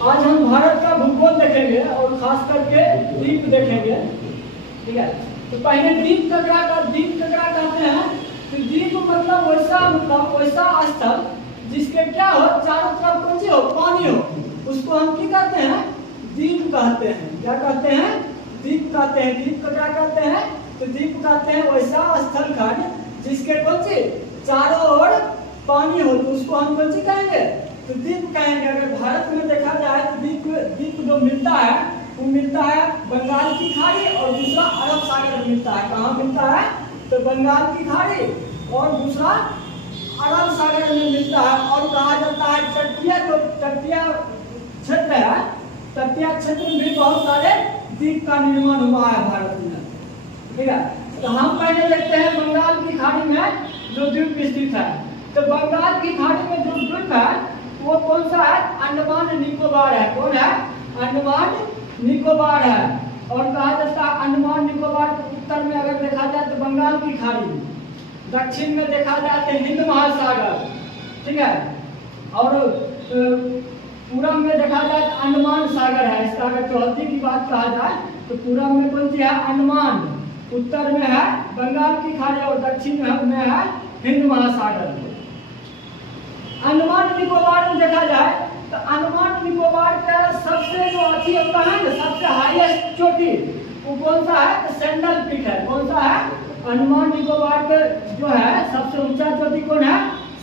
आज हम भारत का भूगोल देखेंगे और खास करके द्वीप देखेंगे। ठीक है, तो पहले द्वीप ककरा कहते हैं। तो द्वीप मतलब वैसा स्थल जिसके क्या हो, चारों तरफ कुछ हो, पानी हो, उसको हम क्या कहते हैं, द्वीप कहते हैं। क्या कहते हैं? द्वीप कहते हैं। द्वीप ककरा कहते हैं? तो द्वीप कहते हैं वैसा स्थल खंड जिसके कुछ चारों ओर पानी हो, तो उसको हम कौन सी कहेंगे, तो द्वीप कहेंगे। अगर भारत में देखा जाए तो द्वीप जो मिलता है वो मिलता है बंगाल की खाड़ी और दूसरा अरब सागर में मिलता है। कहाँ मिलता है? तो बंगाल की खाड़ी और दूसरा अरब सागर में मिलता है। और कहा जाता है तटीय क्षेत्र है, तटीय क्षेत्र में भी बहुत सारे द्वीप का निर्माण हुआ है भारत में। ठीक है, तो हम पहले देखते हैं बंगाल की खाड़ी में जो द्वीप स्थित है। तो बंगाल की खाड़ी में जो द्वीप है वो कौन सा है? अंडमान निकोबार है। कौन है? अंडमान निकोबार है। और कहा जाता है अंडमान निकोबार के उत्तर में अगर देखा जाए तो बंगाल की खाड़ी, दक्षिण में देखा जाए तो हिंद महासागर। ठीक है, और पूरब में देखा जाए तो अंडमान सागर है। इसका अगर चौहद्दी की बात कहा जाए तो पूरब में कौन सी है? अंडमान, उत्तर में है बंगाल की खाड़ी और दक्षिण में है हिंद महासागर। अंडमान निकोबार में देखा जाए तो अंडमान निकोबार का सबसे जो अच्छी होता है ना, सबसे हाईएस्ट चोटी वो कौन सा है? तो सैंडल पीक है। कौन सा है? अंडमान निकोबार का जो है सबसे ऊंचा चोटी कौन है?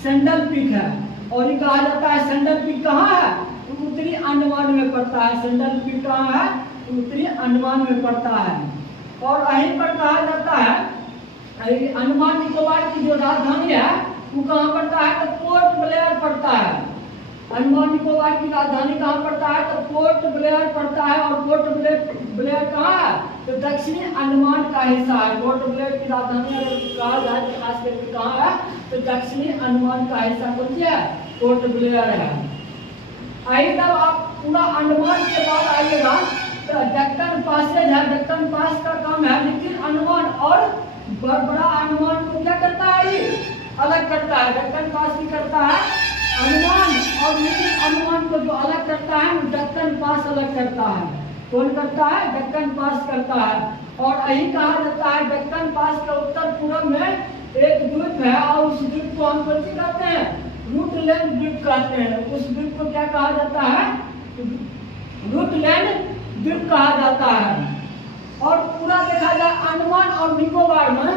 सैंडल पीक है। और ये कहा जाता है सैंडल पीक कहाँ है? तो उत्तरी अंडमान में पड़ता है। सैंडल पीक कहाँ है? तो उत्तरी अंडमान में पड़ता है। और यहीं पर कहा जाता है अंडमान निकोबार की जो राजधानी है वो कहाँ पड़ता है? तो पोर्ट ब्लेयर पड़ता है। अंडमान निकोबार की राजधानी कहाँ पड़ता है? तो पोर्ट ब्लेयर पड़ता है। और पोर्ट ब्लेयर कहाँ है? तो दक्षिणी अंडमान का हिस्सा है। पोर्ट ब्लेयर की राजधानी अगर कहा जाए तो खास करके कहाँ है? तो दक्षिणी अंडमान का हिस्सा कौन सा है? पोर्ट ब्लेयर है। आइए तब आप पूरा अंडमान के बाद आइएगा तो दक्कन पासेज है। दक्कन पास का काम है लिटिल अंडमान और बड़ा अंडमान को क्या करता है? ये अलग करता है। दक्कन पास भी करता है अंडमान और लिटिल अंडमान को जो अलग करता है दक्कन पास अलग करता है। कौन करता है? दक्कन पास करता है। और यही कहा जाता है दक्कन पास के उत्तर पूर्व में एक द्वीप है और उस द्वीप को हम कौन सी कहते हैं? रूटलैंड द्वीप कहते हैं। उस द्वीप को क्या कहा जाता है? रूटलैंड द्वीप कहा जाता है। और पूरा देखा जाए अंडमान और निकोबार में,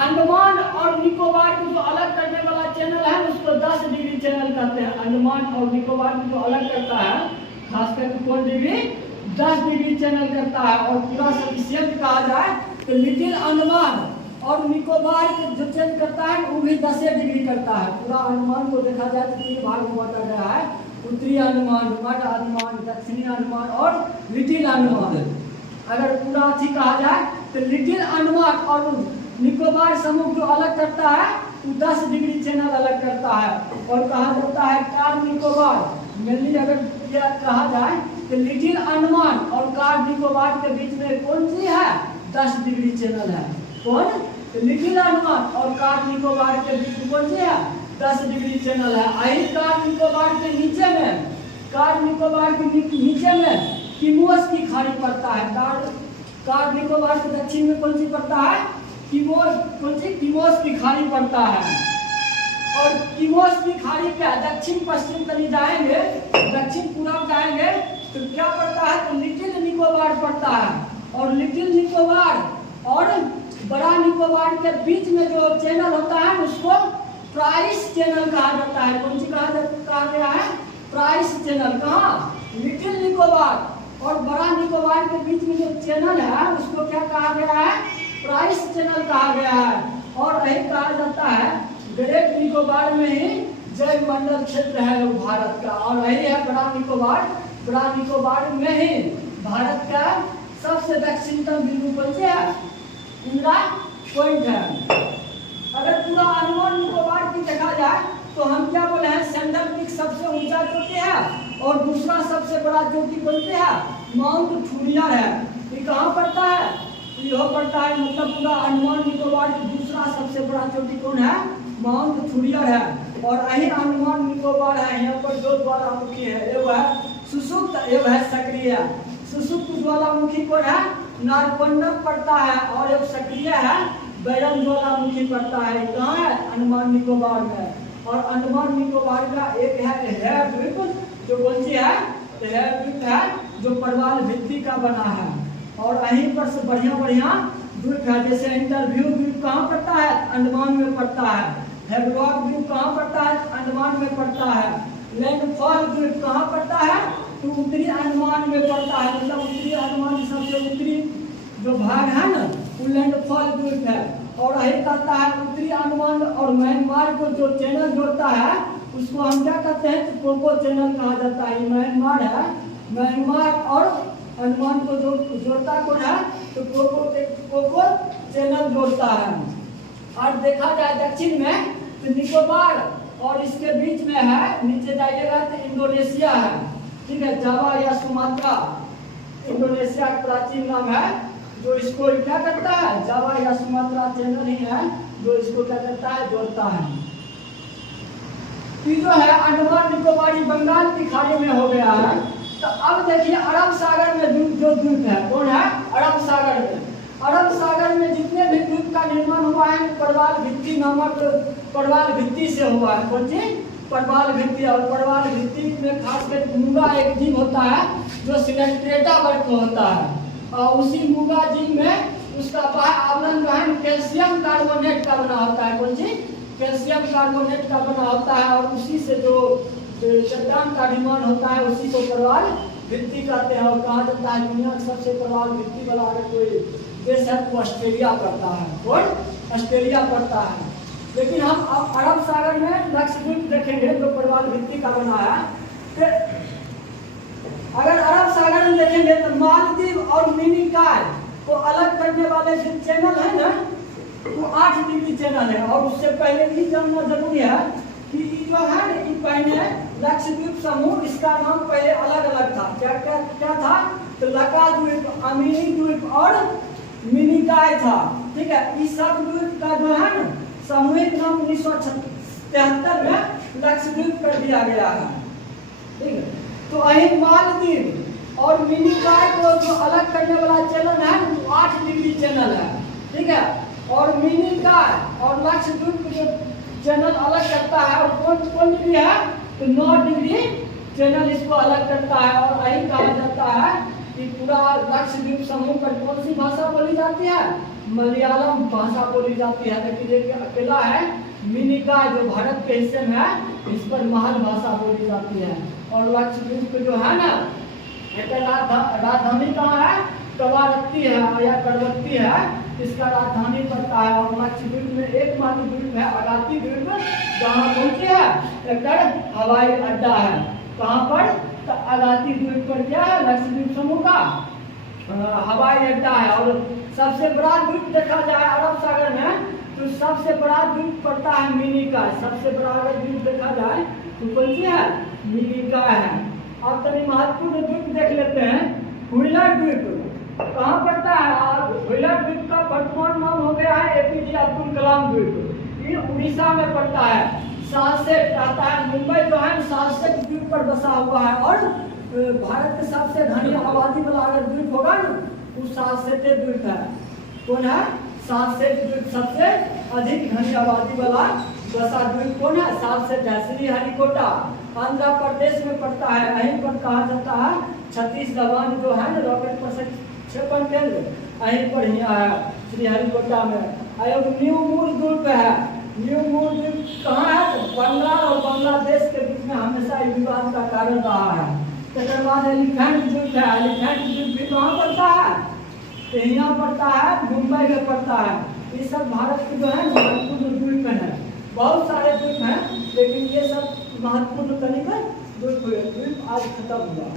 अंडमान और निकोबार को जो अलग करने वाला चैनल है उसको 10 डिग्री चैनल कहते हैं। अंडमान और निकोबार को जो अलग करता है खास करके कौन डिग्री? 10 डिग्री चैनल करता है। और पूरा सफिशिएंट कहा जाए तो लिटिल अंडमान और निकोबार को जो चेंज करता है वो भी 10 डिग्री करता है। पूरा अंडमान को देखा जाए तो 3 भाग में बांटा गया है, उत्तरी अंडमान, मध्य अंडमान, दक्षिणी अंडमान और लिटिल अंडमान। अगर पूरा अच्छी कहा जाए तो लिटिल अंडमान और निकोबार समूह जो अलग करता है वो 10 डिग्री चैनल अलग करता है। और कहा जाता है कार निकोबार, मेनली अगर यह कहा जाए तो लिटिल अंडमान और कार निकोबार के बीच में कौन सी है? 10 डिग्री चैनल है। कौन? तो लिटिल अंडमान और कार निकोबार के बीच में कौन सी है? 10 डिग्री चैनल है। आई कार निकोबार के नीचे में, कार निकोबार के नीचे में किमोस की खाड़ी पड़ता है। कार निकोबार के दक्षिण में कौन सी पड़ता है? किमोस की खाड़ी पड़ता है। और किमोस की खाड़ी क्या दक्षिण पश्चिम कहीं जाएंगे, दक्षिण पूर्व जाएंगे तो क्या पड़ता है? तो लिटिल निकोबार पड़ता है। और लिटिल निकोबार और बड़ा निकोबार के बीच में जो चैनल होता है उसको प्राइस चैनल कहा जाता है। कौन सी कहा गया है? Price channel. कहाँ? लिटिल निकोबार और बड़ा निकोबार के बीच में जो चैनल है उसको क्या कहा गया है? प्राइस चैनल कहा गया है। और यही कहा जाता है ग्रेट निकोबार में ही जैव मंडल क्षेत्र है भारत का। और यही है बड़ा निकोबार। बड़ा निकोबार में ही भारत का सबसे दक्षिणतम बिंदु कौन से है? इंदिरा पॉइंट है। अगर पूरा अंडमान निकोबार की देखा जाए तो हम क्या बोले हैं? सैंडल पीक सबसे ऊंचा चोटी है और दूसरा सबसे बड़ा चोटी कौन सी है? माउंट थुरियर है। ये कहाँ पड़ता है? यह पड़ता है मतलब पूरा अंडमान निकोबार की दूसरा सबसे बड़ा चोटी कौन है? माउंट थुरियर है। और यही अंडमान निकोबार है। यहाँ पर दो ज्वालामुखी है, एक है सुसुप्त एक है सक्रिय। सुषुप्त ज्वालामुखी को है नारकोंडम पड़ता है, और एक सक्रिय है बैरम ज्वालामुखी पड़ता है। कहाँ है? अंडमान निकोबार में। और अंडमान निकोबार का एक है हेयर द्वीप, जो कौन सी है? हेयर द्वीप है, जो प्रवाल भित्ति का बना है। और यहीं पर से बढ़िया बढ़िया द्वीप है, जैसे इंटरव्यू द्वीप कहाँ पड़ता है? अंडमान में पड़ता है। हैवलॉक द्वीप कहाँ पड़ता है? अंडमान में पड़ता है। लैंडफॉल द्वीप कहाँ पड़ता है? तो उत्तरी अंडमान में पड़ता है। मतलब उत्तरी अंडमान सबसे उत्तरी जो भाग है ना, वो लैंडफॉल द्वीप है। और यही कहता है उत्तरी अंडमान और म्यांमार को जो चैनल जोड़ता है, उसको हम क्या कहते हैं? तो कोको चैनल कहा जाता है। म्यांमार है, म्यांमार और अंडमान को जो जोड़ता कौन है? तो कोको चैनल जोड़ता है। और देखा जाए दक्षिण में तो निकोबार और इसके बीच में है, नीचे जाइएगा तो इंडोनेशिया है। ठीक है, जावा या सुमात्रा इंडोनेशिया का प्राचीन नाम है, जो इसको क्या करता है? जावा या सुमात्रा चैनल ही है जो इसको क्या करता है? जोड़ता है। ये जो है अंडमान निकोबारी बंगाल की खाड़ी में हो गया है। तो अब देखिए अरब सागर में जो द्वीप है, कौन है? अरब सागर में। अरब सागर में जितने भी द्वीप का निर्माण हुआ है, प्रवाल भित्ति नामक प्रवाल भित्ति से हुआ है। कौन सी? प्रवाल भित्ति। और प्रवाल भित्ति में खासकर मूंगा एक जीव होता है जो सिलेंट्रेटा वर्ग का होता है। और उसी मूंगा जीव में उसका आवरण जो है कैल्शियम कार्बोनेट का बना होता है। कौन सी? कैल्शियम कार्बोनेट का बना होता है। और उसी से जो चट्टान का निर्माण होता है, उसी को प्रवाल भित्ति कहते हैं। और कहा जाता है दुनिया का सबसे प्रवाल भित्ति वाला अगर कोई देश है तो ऑस्ट्रेलिया पड़ता है। कौन? ऑस्ट्रेलिया पड़ता है। लेकिन हम अब अरब सागर में लक्षद्वीप देखेंगे जो प्रवाल भित्ति का बना है। तो अगर अरब सागर में देखेंगे तो मालदीव और मिनिकॉय को अलग करने वाले जो चैनल है ना, वो 8 डिग्री चैनल है। और उससे पहले भी जानना जरूरी है कि जो है ना, ये पहले लक्षद्वीप समूह, इसका नाम पहले अलग अलग था। क्या क्या क्या था? तो लका द्वीप, अमीनी द्वीप और मिनिकॉय था। ठीक है, इस सब द्वीप का जो है ना सामूहिक नाम 1973 में लक्षद्वीप कर दिया गया है। ठीक है, तो अही मालदीव और मिनिकॉय को जो अलग करने वाला चैनल है वो 8 डिग्री चैनल है। ठीक है, और मिनिकॉय और लक्षद्वीप जो चैनल अलग करता है वो कौन डिग्री है? तो 9 डिग्री चैनल इसको अलग करता है। और यही कहा जाता है कि पूरा लक्षद्वीप समूह पर कौन सी भाषा बोली जाती है? मलयालम भाषा बोली जाती है। लेकिन एक अकेला है मिनिकॉय जो भारत के हिस्से में है, इस पर महल भाषा बोली जाती है। और लक्षद्वीप जो है ना, राजधानी कहाँ है? कवारत्ती है या करवत्ती है, इसका राजधानी पड़ता है। और लक्षद्वीप में एकमात्र द्वीप है अगाती द्वीप, जहाँ पहुंचे है एक हवाई अड्डा है। कहाँ पर? तो अगाती द्वीप पर क्या है? लक्षद्वीप समूह का हवाई अड्डा है। और सबसे बड़ा द्वीप देखा जाए अरब सागर में तो सबसे बड़ा द्वीप पड़ता है मिनिकॉय। सबसे बड़ा अगर द्वीप देखा जाए तो कौन सी है? मिनिकॉय है। अब तनी महत्वपूर्ण द्वीप देख लेते हैं। व्हीलर द्वीप कहाँ पड़ता है? व्हीलर द्वीप का वर्तमान नाम हो गया है एपीजे अब्दुल कलाम द्वीप। ये उड़ीसा में पड़ता है। सालसेट आता है, मुंबई जो है सालसेट द्वीप पर बसा हुआ है। और भारत के सबसे घनी आबादी वाला अगर द्वीप होगा ना, वो सालसेट द्वीप है। कौन है? सालसेट द्वीप सबसे अधिक घनी आबादी वाला बसा द्वीप कौन है? सालसेट है। श्रीहरिकोटा आंध्र प्रदेश में पड़ता है। यहीं पर कहा जाता है सतीश धवन जो है ना रॉकेट प्रक्षेपण केंद्र, यहीं पर ही आया श्रीहरिकोटा में। न्यू मूर द्वीप है। न्यू मूर द्वीप कहाँ है? तो बंगाल और बांग्लादेश के बीच में हमेशा विवाद का कारण रहा है। तकर बाद एलिफेंट द्वीप है। एलिफेंट द्वीप भी कहाँ पड़ता है? तो यहाँ पड़ता है, मुंबई में पड़ता है। ये सब भारत के जो है महत्वपूर्ण द्वीप है। बहुत सारे द्वीप हैं, लेकिन ये सब महत्वपूर्ण तरीके द्वीप आज खत्म हुआ।